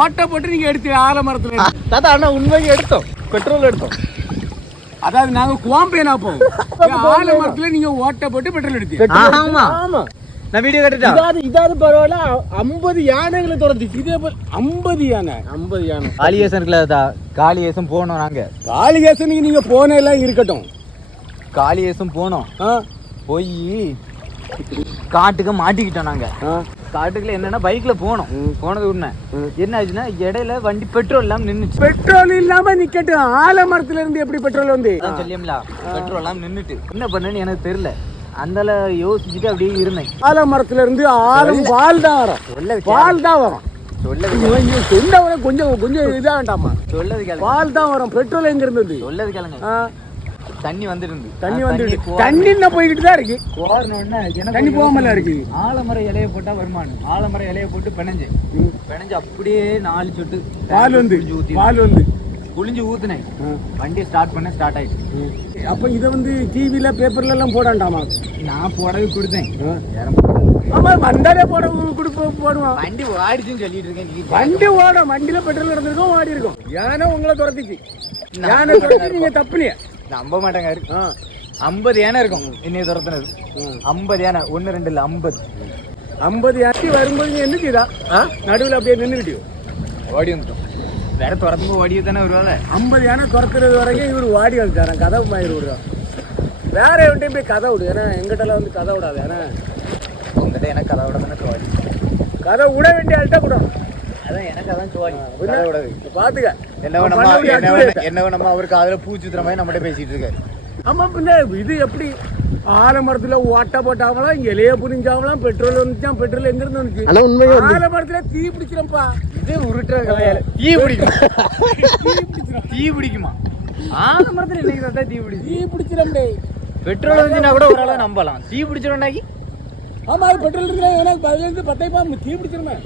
ஓட்டை போட்டு நீங்க எடுத்து ஆலமரத்துல தாத்தா அண்ணா உண்மைக்கு எடுத்தோம், பெட்ரோல் எடுத்தோம். அதாவது நாங்க கோம்பேனா போவோம், ஆலமரத்துல நீங்க ஓட்டை போட்டு பெட்ரோல் எடுத்து. ஆமா ஆமா, நான் வீடியோ கேட்டுட்டேன். இதாவது பரவாயில்ல, 50 யானைகளை துரத்துச்சு. இதே போல 50 யானை. காளியேசன் இருக்குல்ல, காளியேசன் போனோம். நாங்க காளிகேசனுக்கு நீங்க போன எல்லாம் இருக்கட்டும், காளியேசன் போனோம். போய் காட்டுக்கு மாட்டிக்கிட்டோம். நாங்க காட்டுக்குள்ள என்னன்னா பைக்ல போனோம். போனது உடனே என்ன ஆச்சுன்னா, இடையில வண்டி பெட்ரோல் இல்லாம நின்னுச்சு. பெட்ரோல் இல்லாம நிக்கட்டும், ஆலமரத்துல இருந்து எப்படி பெட்ரோல் வந்து சொல்லியம்ல, பெட்ரோல் இல்லாம நின்னுட்டு என்ன பண்ணேன்னு எனக்கு தெரியல. அந்த யோசிச்சுட்டு அப்படியே இருந்தேன். ஆலமரத்துல இருந்து ஆலம் பால் தான் வரும், பால் தான் வரும். சொன்னவரை கொஞ்சம் கொஞ்சம் இதா வேண்டாமா, சொல்லது கேளுங்க. பால் தான் வரும், பெட்ரோல் எங்க இருந்தது? சொல்லது கேளுங்க. தண்ணி வந்துட்டு தண்ணி என்ன போய்கிட்டு தான் இருக்கு. தண்ணி போகாமல இருக்கு. ஆலமர இலைய போட்டா வருமானம். ஆலமர இலைய போட்டு பிணைஞ்சு அப்படியே 4 சொட்டு பால் வந்து குளிஞ்சு ஊத்துனேன். வண்டியை ஸ்டார்ட் பண்ண ஸ்டார்ட் ஆயிடுச்சு. அப்ப இத வந்து டிவில பேப்பர்ல எல்லாம் போடாண்டாமா? நான் போடவே கொடுத்தேன். ஆமா, வந்தாலே போடுவோம். வண்டி ஓடிச்சுன்னு சொல்லிட்டு இருக்கேன். வண்டி ஓடும், வண்டியில பெட்ரோல் நடந்திருக்கும், ஓடி இருக்கும். யானை உங்களை துரத்திச்சு, யானை துரத்தி நீங்க தப்புனியா நம்ப மாட்டாங்க. 50 யானை இருக்கும் இன்னைய துரத்துனது. 50 யானை, 1 2 இல்ல 50 யானை வரும்போது என்ன செய்தா? நடுவில் அப்படியே நின்றுக்கிட்டியோ, ஓடி வந்துட்டோம். வேற துரத்துக்கு ஓடியே தானே வருவாங்க. 50 யானை துரத்துறது வரைக்கும் இவரு ஓடி வந்துட்டாரன். கதவு மாயிரு விடுறான். வேற எவன்ட்டையும் போய் கதை விடு. ஏன்னா எங்கிட்டலாம் வந்து கதை விடாது. ஏன்னா உங்ககிட்ட எனக்கு கதை விட தானே சோழி. கதை விட வேண்டிய ஆள்கிட்ட கூட அதான் எனக்கு அதான் சோழி. கதை விடாது. பாத்துக்க என்ன நம்ம அவருக்கு அதுல பூச்சுத்துற மாதிரி நம்மகிட்ட பேசிட்டு இருக்காரு. ஆமா, பின்ன இது எப்படி ஆலமரத்துல ஓட்ட போட்டாங்களாம், இலைய புரிஞ்சாங்களாம், பெட்ரோல் வந்துச்சான். பெட்ரோல் எங்க இருந்து வந்துச்சு? ஆலமரத்துல தீ பிடிச்சிரும்பா. இது உருட்டுற கதையால தீ பிடிக்கும். தீ பிடிக்குமா ஆலமரத்துல? இன்னைக்கு தான் தீ பிடிச்சிரும். பெட்ரோல் வந்துச்சுன்னா கூட ஓரளவு நம்பலாம். தீ பிடிச்சிரும்னாக்கி ஆமா, அது பெட்ரோல் இருக்கிற எனக்கு 10 தீ பிடிச்சிருமே.